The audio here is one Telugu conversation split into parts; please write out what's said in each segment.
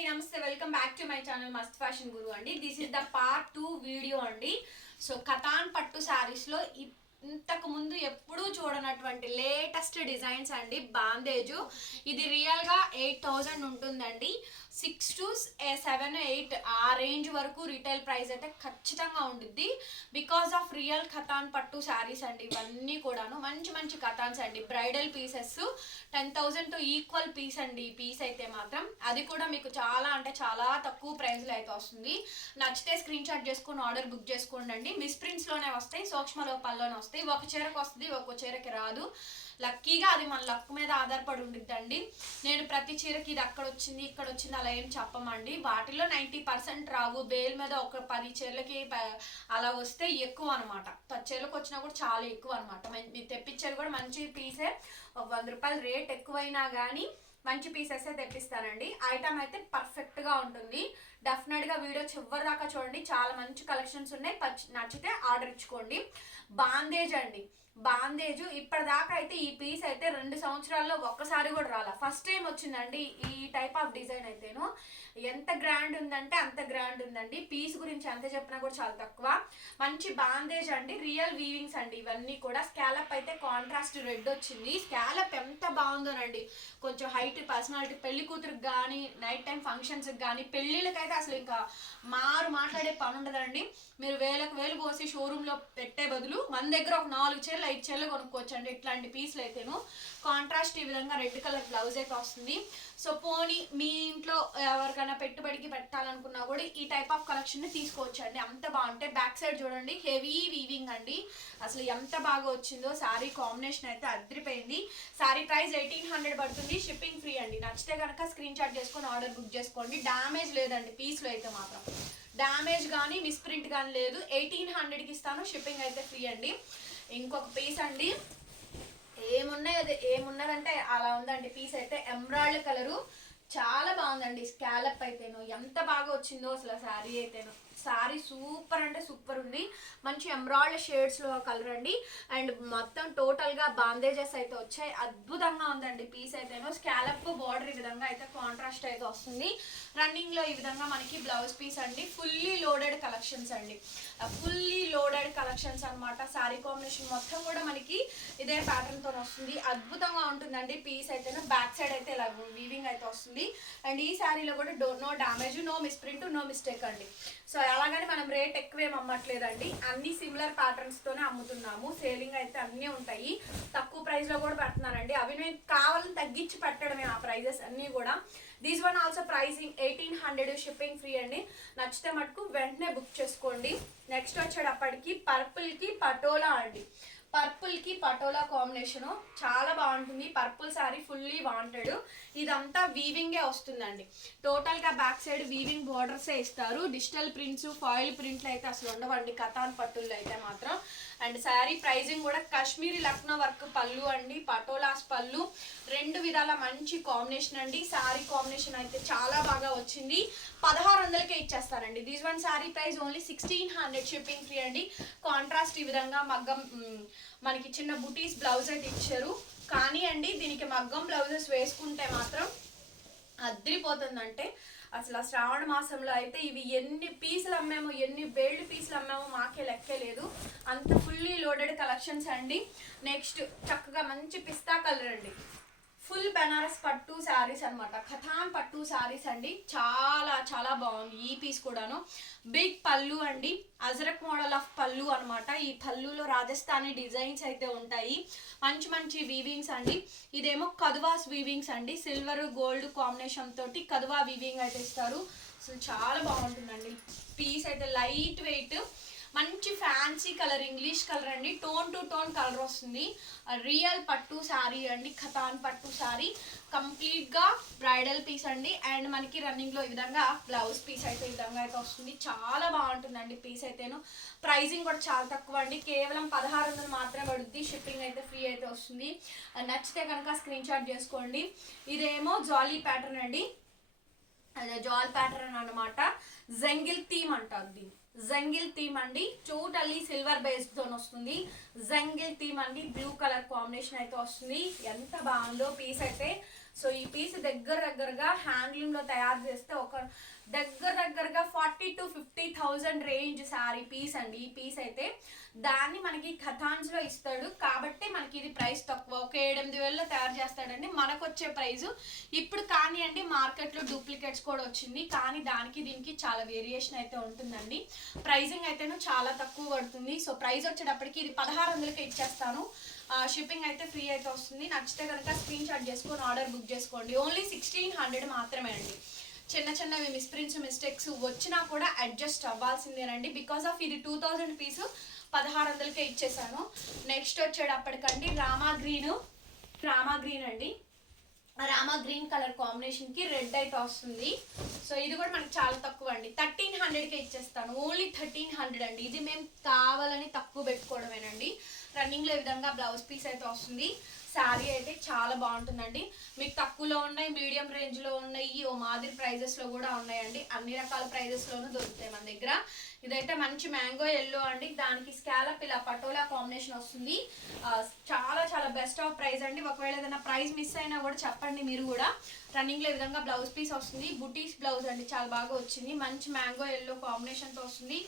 అండి, నమస్తే. Welcome back to my channel మస్త్ ఫ్యాషన్ గురు అండి. This is the part 2 video అండి. సో కతాన్ పట్టు శారీస్ లో ఇంతకు ముందు ఎప్పుడూ చూడనటువంటి లేటెస్ట్ డిజైన్స్ అండి. బాందేజు ఇది రియల్ గా 8000 ఉంటుందండి. 6 to 7 8 ఆ రేంజ్ వరకు రీటైల్ ప్రైస్ అయితే ఖచ్చితంగా ఉంటుంది. బికాస్ ఆఫ్ రియల్ ఖతాన్ పట్టు శారీస్ అండి. ఇవన్నీ కూడాను మంచి మంచి ఖతాన్స్ అండి. బ్రైడల్ పీసెస్ 10,000 తో ఈక్వల్ పీస్ అండి. ఈ పీస్ అయితే మాత్రం అది కూడా మీకు చాలా అంటే చాలా తక్కువ ప్రైస్లో అయితే వస్తుంది. నచ్చితే స్క్రీన్ షాట్ చేసుకొని ఆర్డర్ బుక్ చేసుకోండి. మిస్ ప్రింట్స్ లోనే వస్తాయి, సూక్ష్మ లోపాల్లోనే వస్తాయి. ఒక చీరకు వస్తుంది, ఒక్కో చీరకి రాదు. లక్కీగా అది మన లక్ మీద ఆధారపడి ఉండిద్దండి. నేను ప్రతి చీరకి ఇది అక్కడ వచ్చింది ఇక్కడ వచ్చింది అలా ఏం చెప్పమండి. వాటిలో 90% రావు. బేల్ మీద ఒక 10 చీరలకి అలా వస్తే ఎక్కువ అనమాట. 10 చీరలకు వచ్చినా కూడా చాలా ఎక్కువ అనమాట. మీరు తెప్పించేది కూడా మంచి పీసే. ఒక 100 రూపాయలు రేట్ ఎక్కువైనా కానీ మంచి పీసెస్ తెప్పిస్తానండి. ఐటమ్ అయితే పర్ఫెక్ట్గా ఉంటుంది. డెఫినెట్గా వీడియో చివరి దాకా చూడండి. చాలా మంచి కలెక్షన్స్ ఉన్నాయి. నచ్చితే ఆర్డర్ ఇచ్చుకోండి. బాందేజ్ అండి. బాందేజు ఇప్పటిదాకా అయితే ఈ పీస్ అయితే 2 సంవత్సరాల్లో ఒక్కసారి కూడా రాలా. ఫస్ట్ టైం వచ్చిందండి ఈ టైప్ ఆఫ్ డిజైన్ అయితేను. ఎంత గ్రాండ్ ఉందంటే అంత గ్రాండ్ ఉందండి. పీస్ గురించి ఎంత చెప్పినా కూడా చాలా తక్కువ. మంచి బాందేజ్ అండి. రియల్ వీవింగ్స్ అండి. ఇవన్నీ కూడా స్కాలప్ అయితే కాంట్రాస్ట్ రెడ్ వచ్చింది. స్కాలప్ ఎంత బాగుందోనండి. కొంచెం హైట్ పర్సనాలిటీ, పెళ్లి కూతురికి కానీ నైట్ టైం ఫంక్షన్స్కి కానీ పెళ్ళిళ్ళకైతే అసలు ఇంకా మాట్లాడే పని ఉండదండి. మీరు వేలకు వేలు పోసి షోరూంలో పెట్టే బదులు మన దగ్గర ఒక 4 చీరలు 5 చీరలు కొనుక్కోవచ్చు అండి. ఇట్లాంటి పీస్లు అయితేను. కాంట్రాస్ట్ ఈ విధంగా రెడ్ కలర్ బ్లౌజ్ అయితే వస్తుంది. సో పోనీ మీ ఇంట్లో ఎవరికైనా పెట్టుబడికి పెట్టాలనుకున్నా కూడా ఈ టైప్ ఆఫ్ కలెక్షన్ ని తీసుకోవచ్చు అండి. అంత బాగుంటాయి. బ్యాక్ సైడ్ చూడండి, హెవీ వీవింగ్ అండి. అసలు ఎంత బాగా వచ్చిందో. శారీ కాంబినేషన్ అయితే అదిరిపోయింది. శారీ ప్రైస్ 1800 పడుతుంది. షిప్పింగ్ ఫ్రీ అండి. నచ్చితే కనుక స్క్రీన్ షాట్ చేసుకొని ఆర్డర్ బుక్ చేసుకోండి. డ్యామేజ్ లేదండి పీస్లో అయితే మాత్రం. డ్యామేజ్ కానీ మిస్ప్రింట్ కానీ లేదు. 1800కి ఇస్తాను. షిప్పింగ్ అయితే ఫ్రీ అండి. ఇంకొక పీస్ అండి. ఏమున్నదంటే అలా ఉందండి. పీస్ అయితే ఎమరాల్డ్ కలరు చాలా బాగుందండి. స్కాలప్ అయితేను ఎంత బాగా వచ్చిందో అసలు శారీ అయితేను. శారీ సూపర్ అంటే సూపర్ ఉంది. మంచి ఎమరాల్డ్ షేడ్స్లో కలర్ అండి. అండ్ మొత్తం టోటల్గా బాందేజెస్ అయితే వచ్చాయి. అద్భుతంగా ఉందండి పీస్ అయితేను. స్కాలప్ బార్డర్ ఈ విధంగా అయితే కాంట్రాస్ట్ అయితే వస్తుంది. రన్నింగ్లో ఈ విధంగా మనకి బ్లౌజ్ పీస్ అండి. ఫుల్లీ లోడెడ్ కలెక్షన్స్ అండి. ఫుల్లీ లోడెడ్ కలెక్షన్స్ అనమాట. శారీ కాంబినేషన్ మొత్తం కూడా మనకి ఇదే ప్యాటర్న్తో వస్తుంది. అద్భుతంగా ఉంటుందండి పీస్ అయితేను. బ్యాక్ సైడ్ అయితే ఇలా వీవింగ్ అయితే వస్తుంది. అండ్ ఈ శారీలో కూడా no damage, no misprint, no mistake అండి. సో అలాగని మనం రేట్ ఎక్కువేం అమ్మట్లేదండి. అన్ని సిమిలర్ ప్యాటర్న్స్తోనే అమ్ముతున్నాము. సేలింగ్ అయితే అన్నీ ఉంటాయి. తక్కువ ప్రైస్లో కూడా పెడుతున్నానండి. అవి నేను కావాలని తగ్గించి పెట్టడమే ఆ ప్రైజెస్ అన్నీ కూడా. These one also pricing 1800. Shipping free అండి. నచ్చితే మటుకు వెంటనే బుక్ చేసుకోండి. నెక్స్ట్ వచ్చేటప్పటికి పర్పుల్కి పటోలా అండి. పర్పుల్కి పటోలా కాంబినేషను చాలా బాగుంటుంది. Purple sari fully wanted. ఇదంతా వీవింగే వస్తుందండి. టోటల్గా బ్యాక్ సైడ్ వీవింగ్ బార్డర్సే ఇస్తారు. డిజిటల్ ప్రింట్స్, ఫాయిల్ ప్రింట్లు అయితే అసలు ఉండవండి కతాన్ పట్టుల్లో అయితే మాత్రం. అండ్ శారీ ప్రైజింగ్ కూడా కాశ్మీరీ లక్నో వర్క్ పళ్ళు అండి. పటోలాస్ పళ్ళు 2 విధాల మంచి కాంబినేషన్ అండి. శారీ కాంబినేషన్ అయితే చాలా బాగా వచ్చింది. 1600కే ఇచ్చేస్తానండి. This one sari price only 1600. Shipping free అండి. కాంట్రాస్ట్ ఈ విధంగా మగ్గం మనకి చిన్న బుటీస్ బ్లౌజ్ అయితే ఇచ్చారు. కానీ అండి దీనికి మగ్గం బ్లౌజెస్ వేసుకుంటే మాత్రం అద్రిపోతుందంటే అసలు ఆ శ్రావణ మాసంలో అయితే ఇవి ఎన్ని పీసులు అమ్మామో, ఎన్ని వేళ్ళు పీసులు అమ్మామో మాకే లెక్కే లేదు. అంత ఫుల్లీ లోడెడ్ కలెక్షన్స్ అండి. నెక్స్ట్ చక్కగా మంచి పిస్తా కలర్ అండి. ఫుల్ బెనారస్ పట్టు శారీస్ అనమాట. ఖతాన్ పట్టు శారీస్ అండి. చాలా చాలా బాగుంది ఈ పీస్ కూడాను. బిగ్ పళ్ళు అండి. అజరక్ మోడల్ ఆఫ్ పళ్ళు అనమాట. ఈ పళ్ళులో రాజస్థానీ డిజైన్స్ అయితే ఉంటాయి. మంచి మంచి వీవింగ్స్ అండి. ఇదేమో కదువాస్ వీవింగ్స్ అండి. సిల్వర్ గోల్డ్ కాంబినేషన్ తోటి కదువా వీవింగ్ అయితే ఇస్తారు. అసలు చాలా బాగుంటుందండి పీస్ అయితే. లైట్ వెయిట్ మంచి ఫ్యాన్సీ కలర్, ఇంగ్లీష్ కలర్ అండి. టోన్ టు టోన్ కలర్ వస్తుంది. రియల్ పట్టు శారీ అండి. ఖతాన్ పట్టు శారీ కంప్లీట్గా బ్రైడల్ పీస్ అండి. అండ్ మనకి రన్నింగ్లో ఈ విధంగా బ్లౌజ్ పీస్ అయితే ఈ విధంగా అయితే వస్తుంది. చాలా బాగుంటుందండి పీస్ అయితేను. ప్రైజింగ్ కూడా చాలా తక్కువ అండి. కేవలం 1600 మాత్రమే పడుద్ది. షిప్పింగ్ అయితే ఫ్రీ అయితే వస్తుంది. నచ్చితే కనుక స్క్రీన్ షాట్ చేసుకోండి. ఇదేమో జాలీ ప్యాటర్న్ అండి. అదే జాల్ ప్యాటర్న్ అనమాట. జంగిల్ థీమ్ అంటారు దీన్ని. జంగిల్ థీమ్ అండి. టోటల్లీ సిల్వర్ బేస్డ్ తో వస్తుంది. జంగిల్ థీమ్ అండి. బ్లూ కలర్ కాంబినేషన్ అయితే వస్తుంది. ఎంత బాగుందో పీస్ అయితే. సో ఈ పీస్ దగ్గరగా హ్యాండ్లూమ్లో తయారు చేస్తే ఒక దగ్గరగా 40,000 to 50,000 రేంజ్ శారీ పీస్ అండి. ఈ పీస్ అయితే దాన్ని మనకి ఖతాన్స్లో ఇస్తాడు కాబట్టి మనకి ఇది ప్రైస్ తక్కువ. ఒక 7-8 తయారు చేస్తాడండి. మనకు వచ్చే ప్రైస్ ఇప్పుడు కానీ అండి మార్కెట్లో డూప్లికేట్స్ కూడా వచ్చింది, కానీ దానికి దీనికి చాలా వేరియేషన్ అయితే ఉంటుందండి. ప్రైజింగ్ అయితేను చాలా తక్కువ పడుతుంది. సో ప్రైస్ వచ్చేటప్పటికి ఇది 1600కి ఇచ్చేస్తాను. షిప్పింగ్ అయితే ఫ్రీ అయితే వస్తుంది. నచ్చితే కనుక స్క్రీన్ షాట్ చేసుకొని ఆర్డర్ బుక్ చేసుకోండి. ఓన్లీ 1600 మాత్రమే అండి. చిన్నవి మిస్టేక్స్ వచ్చినా కూడా అడ్జస్ట్ అవ్వాల్సిందేనండి. బికాస్ ఆఫ్ ఇది 2000 పీసు 1600కే ఇచ్చేసాను. నెక్స్ట్ వచ్చేటప్పటికండి రామా గ్రీన్ అండి. రామా గ్రీన్ కలర్ కాంబినేషన్కి రెడ్ అయితే వస్తుంది. సో ఇది కూడా మనకి చాలా తక్కువ అండి. 1300కే ఇచ్చేస్తాను. ఓన్లీ 1300 అండి. ఇది మేము కావాలని తక్కువ పెట్టుకోవడమేనండి. రన్నింగ్లో ఈ విధంగా బ్లౌజ్ పీస్ అయితే వస్తుంది. శారీ అయితే చాలా బాగుంటుందండి. మీకు తక్కువలో ఉన్నాయి, మీడియం రేంజ్లో ఉన్నాయి, ఓ మాదిరి ప్రైజెస్లో కూడా ఉన్నాయండి. అన్ని రకాల ప్రైజెస్లోనూ దొరుకుతాయి మన దగ్గర. ఇదైతే మంచి మ్యాంగో ఎల్లో అండి. దానికి స్కాలప్ ఇలా పటోలా కాంబినేషన్ వస్తుంది. చాలా బెస్ట్ ఆఫ్ ప్రైస్ అండి. ఒకవేళ ఏదైనా ప్రైస్ మిస్ అయినా కూడా చెప్పండి మీరు కూడా. రన్నింగ్లో ఈ విధంగా బ్లౌజ్ పీస్ వస్తుంది. బుటీస్ బ్లౌజ్ అండి, చాలా బాగా వచ్చింది. మంచి మ్యాంగో ఎల్లో కాంబినేషన్తో వస్తుంది.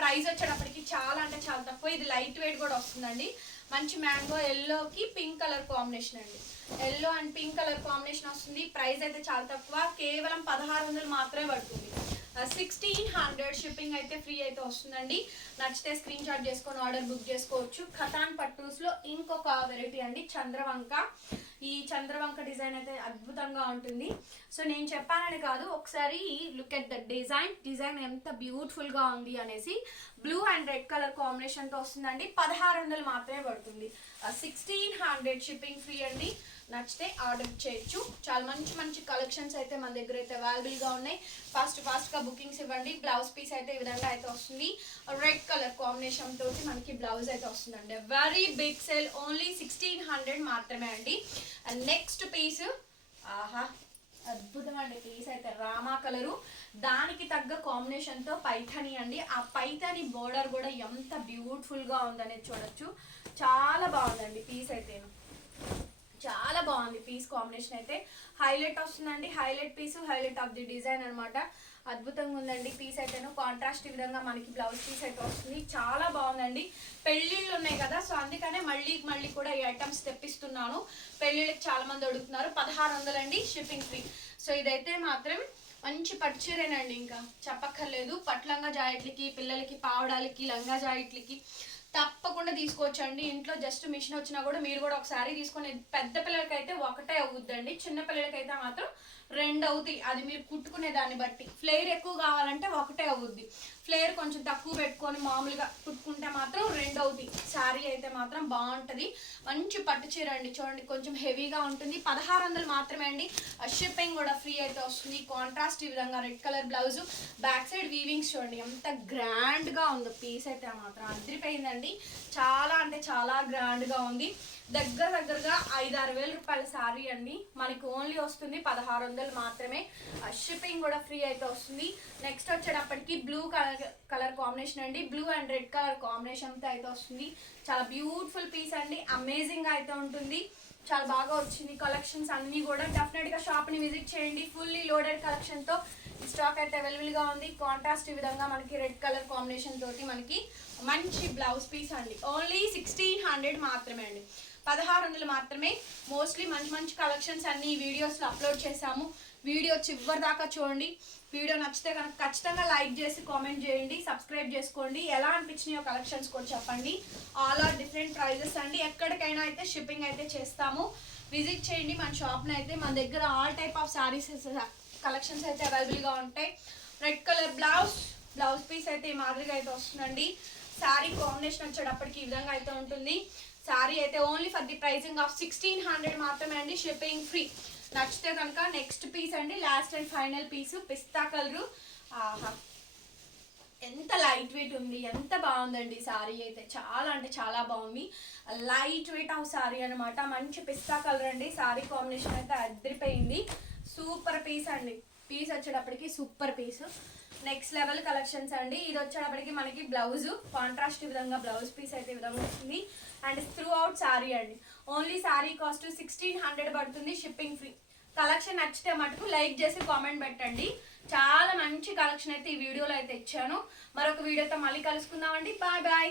ప్రైస్ వచ్చేటప్పటికి చాలా తక్కువ. ఇది లైట్ వెయిట్ కూడా వస్తుందండి. మంచి మ్యాంగో ఎల్లోకి పింక్ కలర్ కాంబినేషన్ అండి. Yellow and pink colour combination వస్తుంది. ప్రైస్ అయితే చాలా తక్కువ, కేవలం 1600 మాత్రమే పడుతుంది. 1600 షిప్పింగ్ అయితే ఫ్రీ అయితే వస్తుందండి. నచ్చితే స్క్రీన్ షాట్ చేసుకొని ఆర్డర్ బుక్ చేసుకోవచ్చు. ఖతాన్ పట్టూస్లో ఇంకొక వెరైటీ అండి, చంద్రవంక. ఈ చంద్రవంక డిజైన్ అయితే అద్భుతంగా ఉంటుంది. సో నేను చెప్పానని కాదు, ఒకసారి లుక్ ఎట్ ద డిజైన్ ఎంత బ్యూటిఫుల్గా ఉంది అనేసి. బ్లూ అండ్ రెడ్ కలర్ కాంబినేషన్తో వస్తుందండి. 1600 మాత్రమే పడుతుంది. 1600 షిప్పింగ్ ఫ్రీ అండి. నచ్చితే ఆర్డర్ చేయొచ్చు. చాలా మంచి కలెక్షన్స్ అయితే మన దగ్గర అయితే అవైలబుల్గా ఉన్నాయి. ఫాస్ట్గా బుకింగ్స్ ఇవ్వండి. బ్లౌజ్ పీస్ అయితే ఈ విధంగా అయితే వస్తుంది. రెడ్ కలర్ కాంబినేషన్ తోటి మనకి బ్లౌజ్ అయితే వస్తుందండి. వెరీ బిగ్ సేల్, ఓన్లీ 1600 మాత్రమే అండి. అండ్ నెక్స్ట్ పీస్, ఆహా అద్భుతం అండి. పీస్ అయితే రామా కలరు, దానికి తగ్గ కాంబినేషన్తో పైథానీ అండి. ఆ పైథానీ బోర్డర్ కూడా ఎంత బ్యూటిఫుల్గా ఉందనేది చూడొచ్చు. చాలా బాగుందండి పీస్ అయితే, చాలా బాగుంది పీస్ కాంబినేషన్ అయితే. హైలైట్ వస్తుందండి. Highlight piece, highlight of the design అనమాట. అద్భుతంగా ఉందండి పీస్ అయితేను. కాంట్రాస్ట్ ఈ విధంగా మనకి బ్లౌజ్ పీస్ అయితే వస్తుంది. చాలా బాగుందండి. పెళ్ళిళ్ళు ఉన్నాయి కదా, సో అందుకనే మళ్ళీ కూడా ఈ ఐటమ్స్ తెప్పిస్తున్నాను. పెళ్ళిళ్ళకి చాలా మంది అడుగుతున్నారు. 1600 అండి, షిప్పింగ్ ఫ్రీ. సో ఇదైతే మాత్రం మంచి పట్టుచీరేనండి, ఇంకా చెప్పక్కర్లేదు. పట్లంగా జాకెట్లకి, పిల్లలకి పావడాలకి, లంగా జాకెట్లకి తప్పకుండా తీసుకోవచ్చండి. ఇంట్లో జస్ట్ మిషన్ వచ్చినా కూడా మీరు కూడా ఒకసారి తీసుకొని, పెద్ద పిల్లలకైతే ఒకటే అవుద్దండి, చిన్న పిల్లలకైతే మాత్రం 2 అవుతాయి. అది మీరు కుట్టుకునే దాన్ని బట్టి. ఫ్లేర్ ఎక్కువ కావాలంటే ఒకటే అవుద్ది. ఫ్లేర్ కొంచెం తక్కువ పెట్టుకొని మామూలుగా కుట్టుకుంటే మాత్రం 2 అవుతాయి. శారీ అయితే మాత్రం బాగుంటుంది. మంచి పట్టు చీర అండి, చూడండి కొంచెం హెవీగా ఉంటుంది. 1600 మాత్రమే అండి. షిప్పింగ్ కూడా ఫ్రీ అయితే వస్తుంది. కాంట్రాస్ట్ ఈ విధంగా red colour blouse, back side weavings చూడండి ఎంత గ్రాండ్గా ఉందో. పీస్ అయితే మాత్రం అదిరిపోయిందండి. చాలా గ్రాండ్గా ఉంది. దగ్గరగా 5-6 వేల రూపాయల శారీ అండి. మనకి ఓన్లీ వస్తుంది 1600 మాత్రమే. షిప్పింగ్ కూడా ఫ్రీ అయితే వస్తుంది. నెక్స్ట్ వచ్చేటప్పటికి బ్లూ కలర్ కాంబినేషన్ అండి. బ్లూ అండ్ రెడ్ కలర్ కాంబినేషన్తో అయితే వస్తుంది. చాలా బ్యూటిఫుల్ పీస్ అండి. అమేజింగ్గా అయితే ఉంటుంది. చాలా బాగా వచ్చింది. కలెక్షన్స్ అన్నీ కూడా డెఫినెట్గా షాప్ని విజిట్ చేయండి. ఫుల్లీ లోడెడ్ కలెక్షన్తో స్టాక్ అయితే అవైలబుల్గా ఉంది. కాంట్రాస్ట్ ఈ విధంగా మనకి రెడ్ కలర్ కాంబినేషన్ తోటి మనకి మంచి బ్లౌజ్ పీస్ అండి. ఓన్లీ 1600 మాత్రమే అండి. 1600 మాత్రమే. మోస్ట్లీ మంచి కలెక్షన్స్ అన్ని వీడియోస్లో అప్లోడ్ చేశాము. వీడియో చివరి దాకా చూడండి. వీడియో నచ్చితే కనుక ఖచ్చితంగా లైక్ చేసి కామెంట్ చేయండి. సబ్స్క్రైబ్ చేసుకోండి. ఎలా అనిపించినాయో కలెక్షన్స్ కూడా చెప్పండి. ఆల్ ఆర్ డిఫరెంట్ ప్రైజెస్ అండి. ఎక్కడికైనా అయితే షిప్పింగ్ అయితే చేస్తాము. విజిట్ చేయండి మన షాప్ని అయితే. మన దగ్గర all type of saris collections అయితే అవైలబుల్గా ఉంటాయి. రెడ్ కలర్ బ్లౌజ్ పీస్ అయితే ఈ మాదిరిగా అయితే వస్తుందండి. శారీ కాంబినేషన్ వచ్చేటప్పటికి ఈ విధంగా అయితే ఉంటుంది. శారీ అయితే only for the pricing of 1600 మాత్రమే అండి. Shipping free. నచ్చితే కనుక నెక్స్ట్ పీస్ అండి, లాస్ట్ అండ్ ఫైనల్ పీసు పిస్తా కలరు. ఆహా ఎంత లైట్ వెయిట్ ఉంది, ఎంత బాగుందండి శారీ అయితే. చాలా బాగుంది. లైట్ వెయిట్ ఆఫ్ శారీ అనమాట. మంచి పిస్తా కలర్ అండి. శారీ కాంబినేషన్ అయితే అదిరిపోయింది. సూపర్ పీస్ అండి. పీస్ వచ్చేటప్పటికి super piece. Next level collections అండి. ఇది వచ్చేటప్పటికి మనకి బ్లౌజ్ కాంట్రాస్ట్ విధంగా బ్లౌజ్ పీస్ అయితే విధంగా వస్తుంది. అండ్ త్రూ అవుట్ శారీ అండి. ఓన్లీ శారీ కాస్ట్ 1600 పడుతుంది. Shipping free. కలెక్షన్ నచ్చితే మటుకు లైక్ చేసి కామెంట్ పెట్టండి. చాలా మంచి కలెక్షన్ అయితే ఈ వీడియోలో అయితే ఇచ్చాను. మరొక వీడియోతో మళ్ళీ కలుసుకుందామండి. Bye bye.